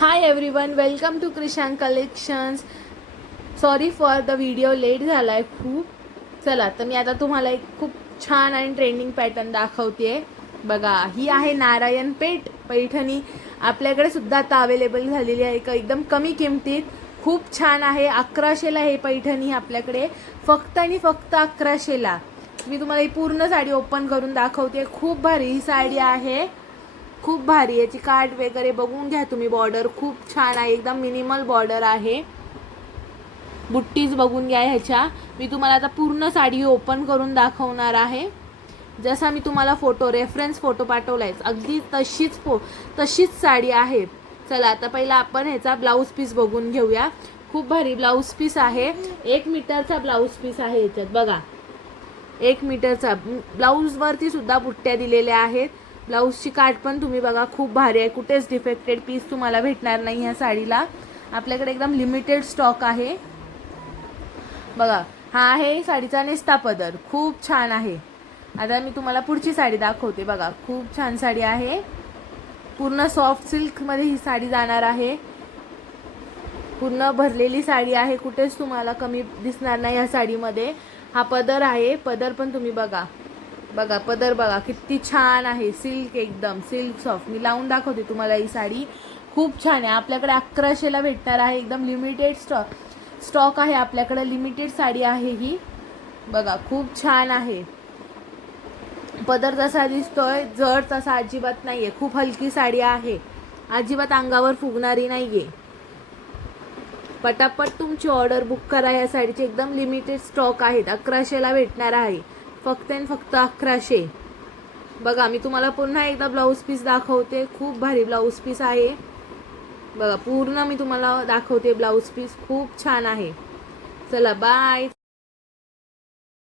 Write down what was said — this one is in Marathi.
High everyone, welcome to Krishank collections. Sorry for the video, late झाला आहे खूप. चला तर मी आता तुम्हाला एक खूप छान आणि ट्रेंडिंग पॅटर्न दाखवते. बघा, ही आहे नारायण पेठ पैठणी. आपल्याकडे सुद्धा आता अवेलेबल झालेली आहे एकदम कमी किमतीत. खूप छान आहे. 1100ला हे पैठणी आपल्याकडे, फक्त आणि फक्त 1100ला. मी तुम्हाला ही पूर्ण साडी ओपन करून दाखवते. खूप भारी ही साडी आहे, खूप भारी. याची काठ वगैरे बघून घ्या तुम्ही. बॉर्डर खूप छान आहे, एकदम मिनिमल बॉर्डर आहे. बुट्टीज बघून घ्या ह्याच्या. मी तुम्हाला आता पूर्ण साडी ओपन करून दाखवणार आहे. जसा मी तुम्हाला रेफरन्स फोटो पाठवलाय, अगदी तशीच साडी आहे. चला आता पहिला आपण ह्याचा ब्लाऊज पीस बघून घेऊया. खूप भारी ब्लाऊज पीस आहे. 1 मीटरचा ब्लाऊज पीस आहे याच्यात. बघा, 1 मीटरचा. ब्लाऊजवरती सुद्धा बुट्ट्या दिलेल्या आहेत. ब्लाऊजची काठ पण तुम्ही बघा, खूप भारी आहे. कुठेच डिफेक्टेड पीस तुम्हाला भेटणार नाही ह्या साडीला. आपल्याकडे एकदम लिमिटेड स्टॉक आहे. बघा, हा आहे साडीचा नेस्ता पदर. खूप छान आहे. आता मी तुम्हाला पुढची साडी दाखवते. बघा, खूप छान साडी आहे. पूर्ण सॉफ्ट सिल्कमध्ये ही साडी जाणार आहे. पूर्ण भरलेली साडी आहे, कुठेच तुम्हाला कमी दिसणार नाही या साडीमध्ये. हा पदर आहे. पदर पण तुम्ही बघा. बघा पदर बघा किती छान आहे. सिल्क, एकदम सिल्क सॉफ्ट. मी लावून दाखवते तुम्हाला. ही साडी खूप छान आहे. आपल्याकडे 1100ला भेटणार आहे. एकदम लिमिटेड स्टॉक आहे आपल्याकडे. लिमिटेड साडी आहे ही. बघा, खूप छान आहे. पदर जसा दिसतोय, जड तसा अजिबात नाहीये. खूप हलकी साडी आहे, अजिबात अंगावर फुगणारी नाहीये. पटापट तुमची ऑर्डर बुक करा. या साडीचे एकदम लिमिटेड स्टॉक आहेत. 1100ला भेटणार आहे, फक्त आणि फक्त 1100. बघा, मी तुम्हाला पुन्हा एकदा ब्लाऊज पीस दाखवते. खूप भारी ब्लाऊज पीस आहे. बघा, पूर्ण मी तुम्हाला दाखवते ब्लाऊज पीस. खूप छान आहे. चला, बाय.